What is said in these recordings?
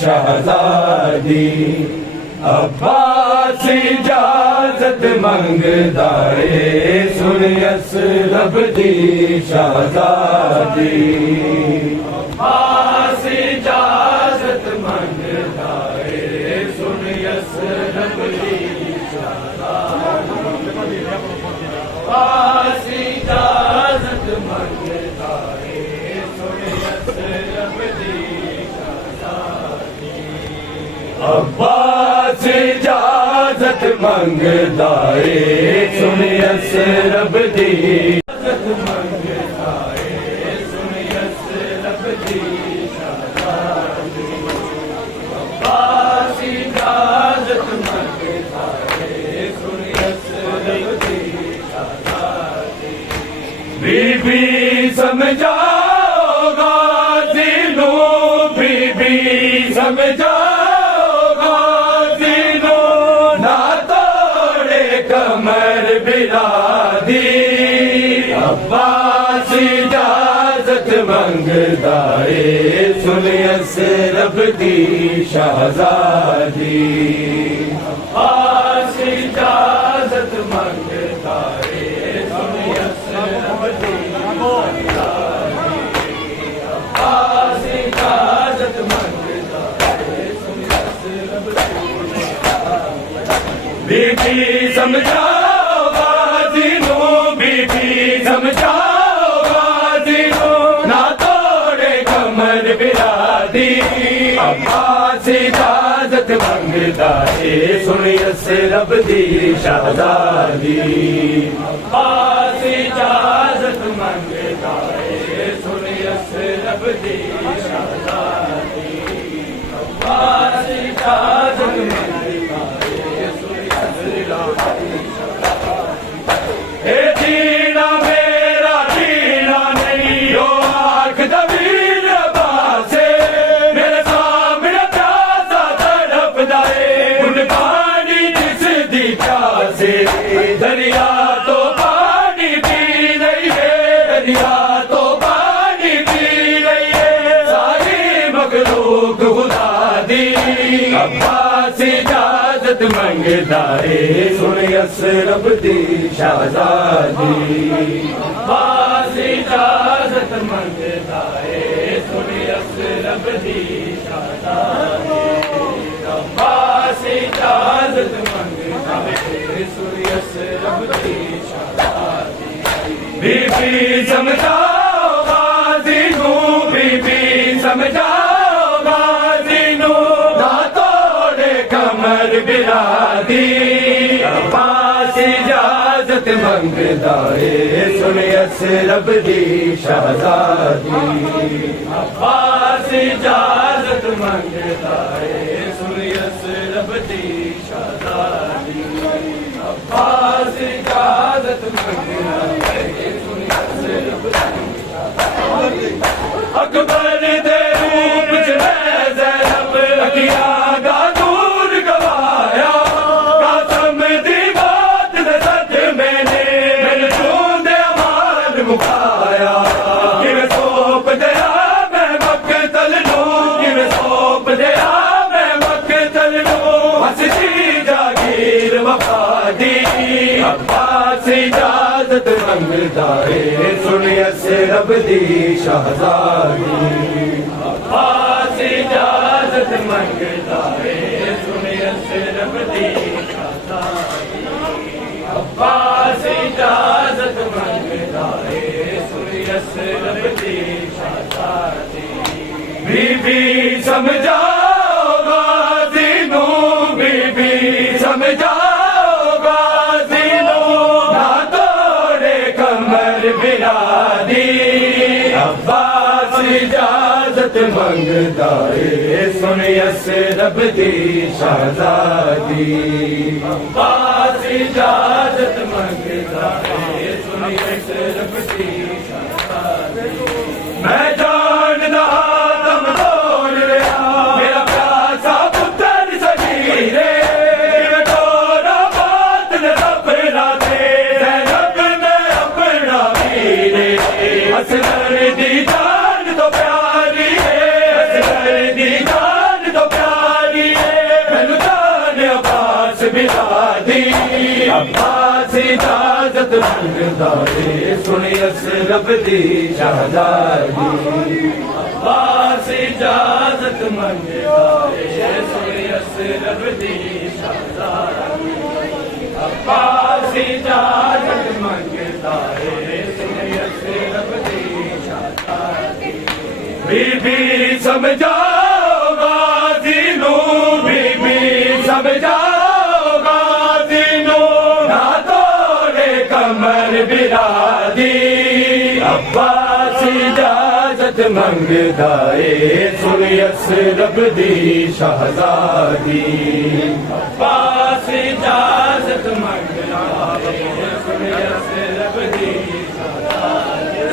शहजादी अब्बास इजाजत मंगदाए सुन असरब दी शहजादी अब्बास इजाजत मंगदाए सुन असरब दी शहजादी अब्बास इजाजत मंगदाए सुन असरब दी अब्बास इजाजत मंगदाए सुन असरब दी इजाजत मंगदाए सुन असरब दी शहजादी अब्बास इजाजत मंगदाए सुन असरब दी शहजादी बीबी समझाओ गाजी नू बीबी समझाओ कमर बिरादी अब्बास इजाजत मंगदाए सुन असरब दी शहजादी अब्बास इजाजत मंगदाए सुन असरब दी शहजादी अब्बास इजाजत मंगदाए सुन असरब दी बीबी समझाओ गाजी नू बीबी समझाओ गाजी नू ना तोड़े कमर बिरादी अब्बास इजाजत मंगदाए सुन असरब दी शहजादी अब्बास इजाजत मंगदाए सुन असरब दी शहजादी अब्बास इजाजत हे जीना मेरा जीना नहीं हो आँख दबीर बासे मेरे सामने प्यासा तड़पदा है उन पानी जिस दी प्यासे दरिया तो पानी पी रही है दरिया तो पानी पी रही है सारी मखलूक खुदा दी अब्बास इजाजत मंगदाए सुन असरब दी शहजादी अब्बास इजाजत मंगदाए सुन असरब दी शहजादी अब्बास इजाजत मंगदाए सुन असरब दी शहजादी बीबी समझाओ गाजी नू बीबी समझाओ गाजी नू ना तोड़े कमर बिरादी अब्बास इजाजत मंगदाए सुन असरब दी शहजादी अब्बास इजाजत मंगदाए सुन असरब दी शहजादी अब्बास इजाजत मंगदाए सुन असरब दी शहजादी अकबर दे रूप च मैं ज़ैनब अखियां दा दूर गवाया कसम दी बात दे सच मैंने चूंदे अमाल मुकाया किवें सौंप दिया मैं मकतल नू किवें सौंप दिया मैं मकतल नू हसदी जागीर वफा दी अब्बास इजाजत मंगदाए सुन असरब दी शहजादी अब्बास इजाजत मंगदाए सुन असरब दी शहजादी अब्बास इजाजत मंगदाए सुन असरब दी शहजादी बीबी समझाओ गाजी नू बीबी समझाओ गाजी नू ना तोड़े कमर बिरादी अब्बास इजाजत मंगदाए सुन असरब दी शहजादी अब्बास इजाजत मंगदाए सुन असरब दी शहजादी मैं जानदा दम तोड़ लिया मेरा प्यासा पुत्र सजीरे तोड़ा बात न अब्बास इजाजत मंगदा है सुनियस रब दी शहजादी अब्बास इजाजत मंगदा है सुनियस रब दी शहजादी अब्बास इजाजत मंगदा है सुनियस रब दी शहजादी बीबी समझाओ गाजी नू बीबी समझाओ गाजी नू ना तोड़े कमर बिरादी अब्बास इजाजत मंगदा है सुनियस रब दी शहजादी अब्बास इजाजत मंगदा है सुनियस रब दी शहजादी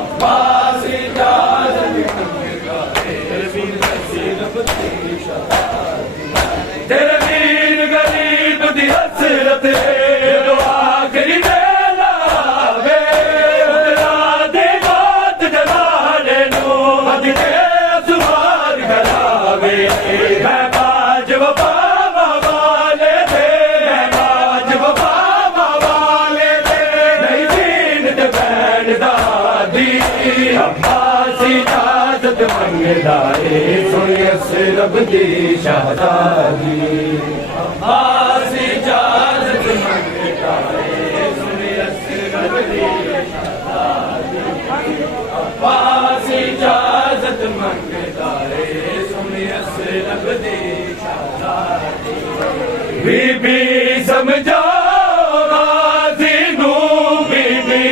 अब्बास इजाजत मंगदा है सुनियस रब दी शहजादी तेरे वीर गरीब दी हसरत जो आखिरी वेला वे उतरा दे बात जलाले नो अज के सुमार करावे मैं बाज वफा वाले थे मैं बाज वफा वाले थे नहीं दीन ते बैन दादी अब्बास इजाजत मंगदा है सुनियस रब दी शहजादी अब्बास इजाजत मंगदा है सुनियस रब दी शहजादी अब्बास इजाजत मंगदा है सुनियस रब दी शहजादी बीबी समझाओ गाजी नू बीबी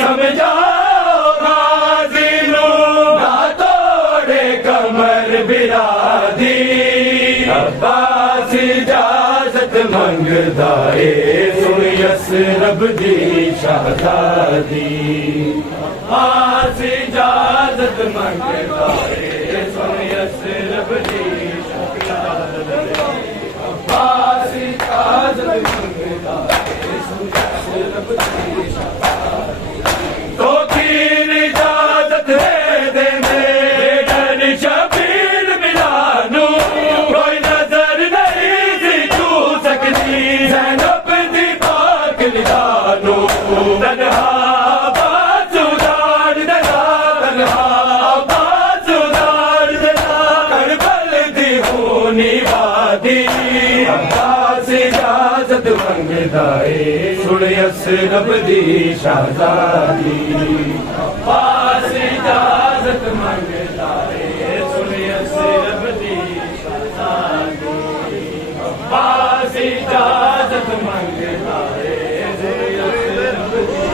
समझाओ गाजी नू ना तोड़े कमर बिरादी अब्बास इजाजत मंगदा है सुनियस रब दी शहजादी अब्बास इजाजत मंगदा है सुनियस रब दी शहजादी अब्बास इजाजत मंगदा है सुनियस रब दी शहजादी तो तीन इजाजत दे मेरे शबीर मिलानू कोई नजर नहीं सी छू सकती ज़ैनब दी पाक निशानू तन्हा बाजुदार देना तन्हा बाजुदार देना करबल दी होनी वादी अब्बास इजाजत मंगदा है सुनियस रब दी शहजादी अब्बास इजाजत मंगदा है सुनियस रब दी शहजादी अब्बास इजाजत मंगदा है सुनियस रब दी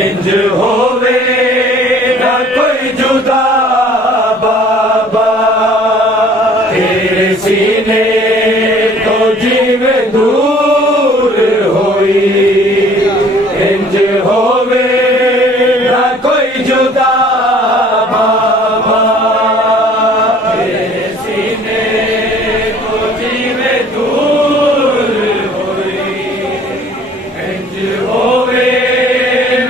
इंज होवे ना कोई जुदा बाबा तेरे सीने तो जीवे दूर होई इंज होवे ना कोई जुदा बाबा तेरे सीने तो जीवे दूर होई इंज होवे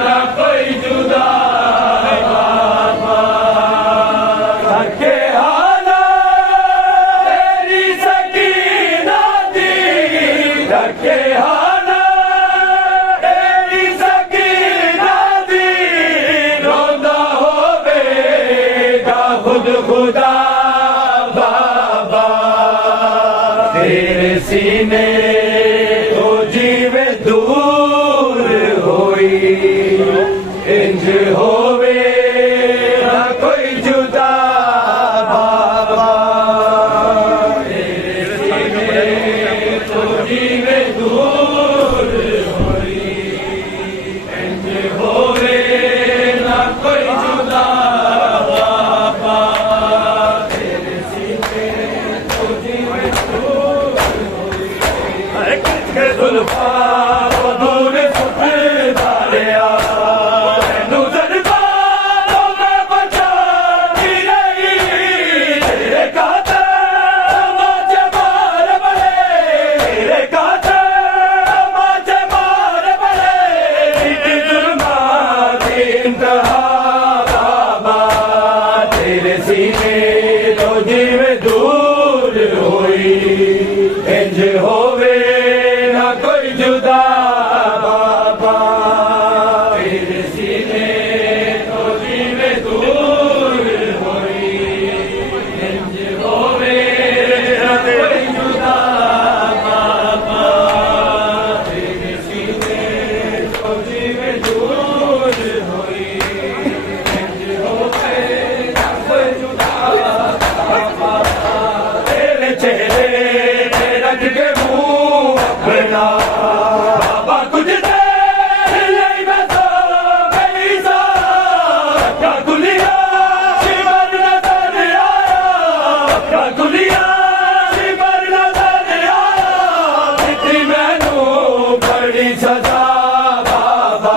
ना कोई जुदा बाबा थके आना तेरी सकीना दी थके आना तेरी सकीना दी रोंदा होवेगा खुद खुदा बाबा तेरे सीने तो जीवे दूर होई इंज होवे ना कोई जुदा बाबा तेरे सीने तो जीवे दूर होई इंज होवे ना कोई जुदा बाबा तेरे सीने तो जीवे दूर होई जुल्फा दूर सुख दारिया सीने तो जीव दूर होई इंज होवे सजा बाबा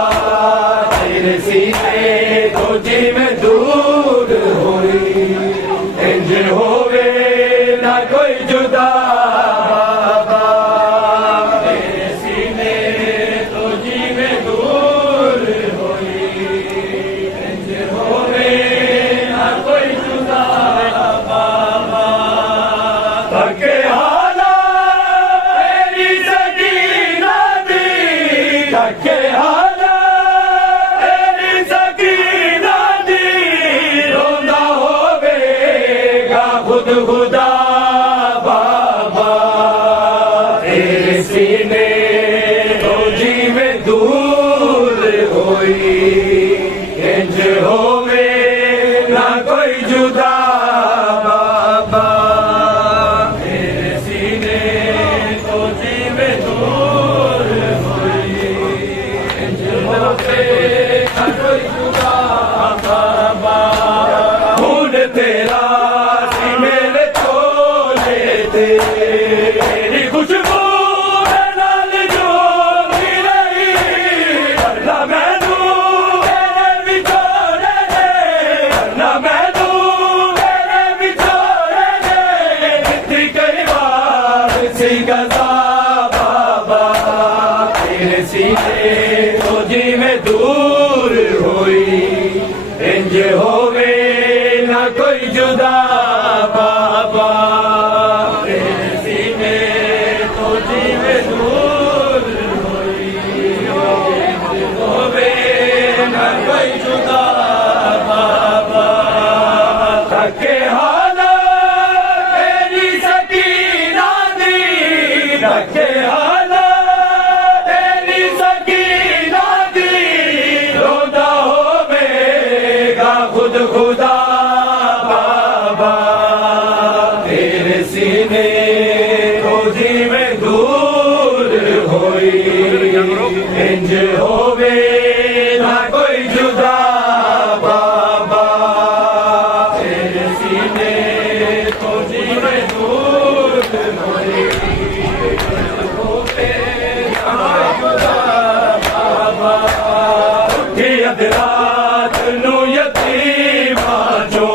तेरे सीने तो जी में दूर होई इंज होवे ना कोई जुदा बाबा तेरे सीने तो जी में दूर होई इंज होवे ना कोई जुदा बाबा तके हाला तेरी सकीना दी तके हाला तेरी सकीना दी रोंदा होवेगा खुद खुदा बाबा तेरे सीने तो जी में दूर होई इंज होवे ना कोई जुदा बाबा तेरे सीने तो जी में दूर होई इंज होवे ना कोई जुदा बाबा खून तेरा सी मेरे चोले ते तेरी खुशबू है नाल जो मिलई करना मैनू तेरे विछोड़े ने करना मैनू तेरे विछोड़े ने कितनी कई बार सी गजा बाबा तेरे सीने तो जी में दूर होई इंज होवे ना कोई जुदा बाबा तेरे सीने तो जी में दूर होई इंज होवे ना कोई जुदा बाबा तके हाला तेरी सकीना दी तके हाला तेरी सकीना दी रोंदा होवेगा खुद खुदा बाबा तेरे सीने तो जी में दूर होई इंज होवे ना कोई जुदा बाबा तेरे सीने तो जी में दूर होई इंज होवे ना कोई जुदा बाबा उठी अधरात नू यतीमा जो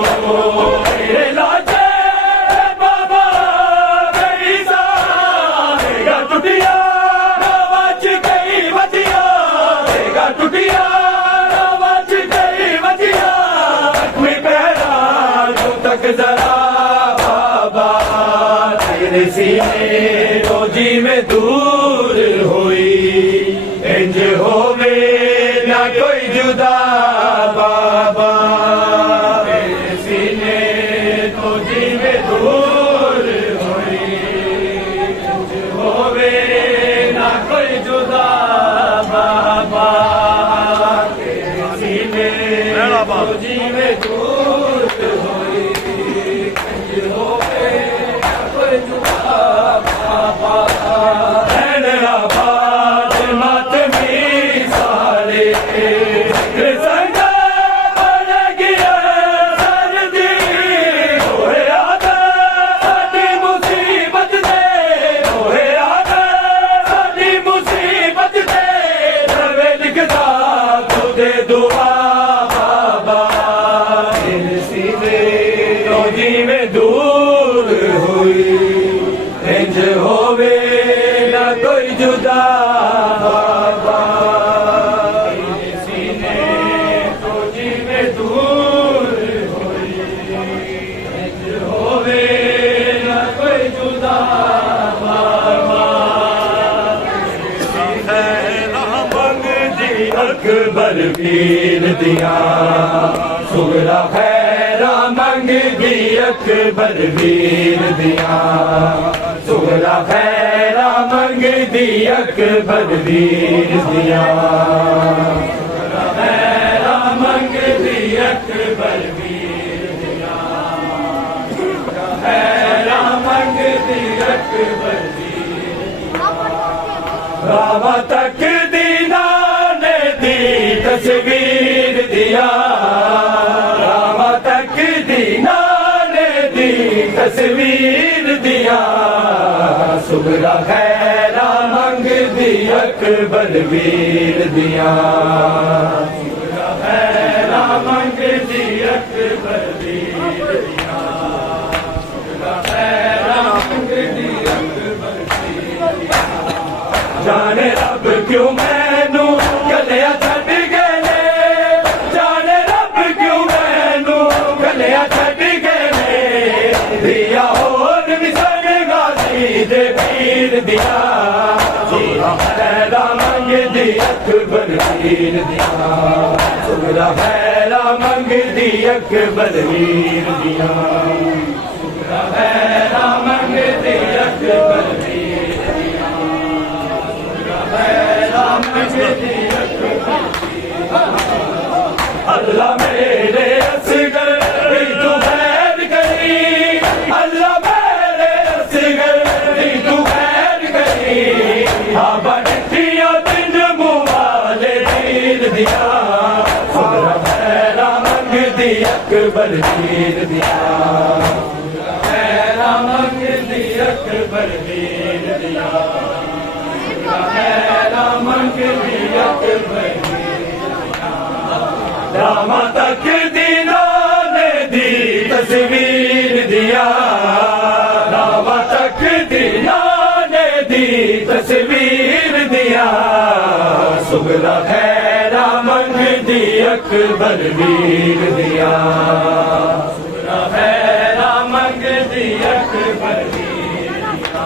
तेरे लाजे बाबा गई सारेगा टुटिया रवाज गई बचिया तेगा टुटिया रवाज गई बचिया जख्मी पैरा जो तक जरा बाबा तेरे सीने तो जी में दूर होई इंज होवे ना कोई जुदा बाबा तेरे सीने तो जी में दूर होई इंज होवे ना कोई जुदा बाबा तेरे सीने तो जी में दूर होई इंज होवे ना कोई जुदा बाबा हैदराबाद मातमी सारे संग बन गया सर्दी होए आदा साडी मुसीबत दे होए आदा साडी मुसीबत दे रवे लिखदा खुदे दुआ बाबा तेरे सीने तो जी में दूर हुई इंज होवे ना कोई जुदा बाबा तेरे सीने तो जी में दूर होई इंज होवे ना कोई जुदा बाबा मंगदी अकबर पीर दिया सुगरा खैरा मंगदी अकबर पीर दिया सुगरा खैरा मंगदी अकबर पीर दिया सुगरा खैरा मंगदी अकबर पीर दिया सुगरा खैरा मंगदी अकबर रामा तक दीना ने दी तस्वीर दिया रामा तक दीना ने दी तस्वीर दिया सुगरा खैरा मंग दी अकबर वीर दिया खैरा मंगदी अकबर वीर दिया खैरा मंगदी अकबर वीर दिया जाने रब क्यों मैनू कलिया छड़ गए ने जाने रब क्यों मैनू कलिया छड़ गए ने दिया होर मिसन गाजी दे पीर दिया खैरा मंगदी अकबर वीर दिया सुगरा खैरा मंगदी अकबर वीर दिया सुगरा खैरा मंगदी अकबर वीर दिया सुगरा खैरा मंगदी अकबर अल्लाह मेरे असगर तू खैर करी अल्लाह मेरे असगर तू खैर करी बटिया दिन मुवाले वीर दिया सुगरा खैरा मंगदी अकबर वीर दिया खैरा मंगदी अकबर वीर दिया खैरा मंगदी अकबर रामा तक दीना ने दी तस्वीर दिया रामा तक दीना ने दी तस्वीर दिया सुगरा खैरा मंगदी अकबर वीर दिया सुगरा खैरा मंगदी अकबर वीर दिया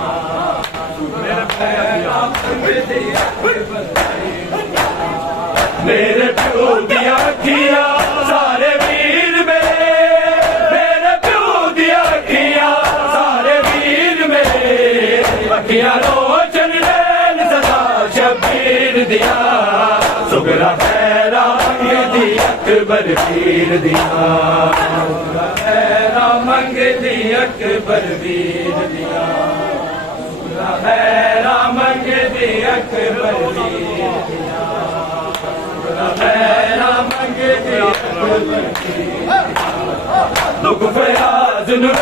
सुगरा खैरा मंगदी अकबर मेरे प्यो दिया किया सारे वीर मेरे प्यो दिया किया सारे वीर मेरे अखियां रोशन नैन सदा शबीर दिया सुगरा खैरा मंगदी अकबर वीर दिया सुगरा खैरा मंगदी अकबर वीर दिया सुगरा खैरा मंगदी अकबर वीर दिया खैरा मंगदी अकबर वीर दुख फयाज नु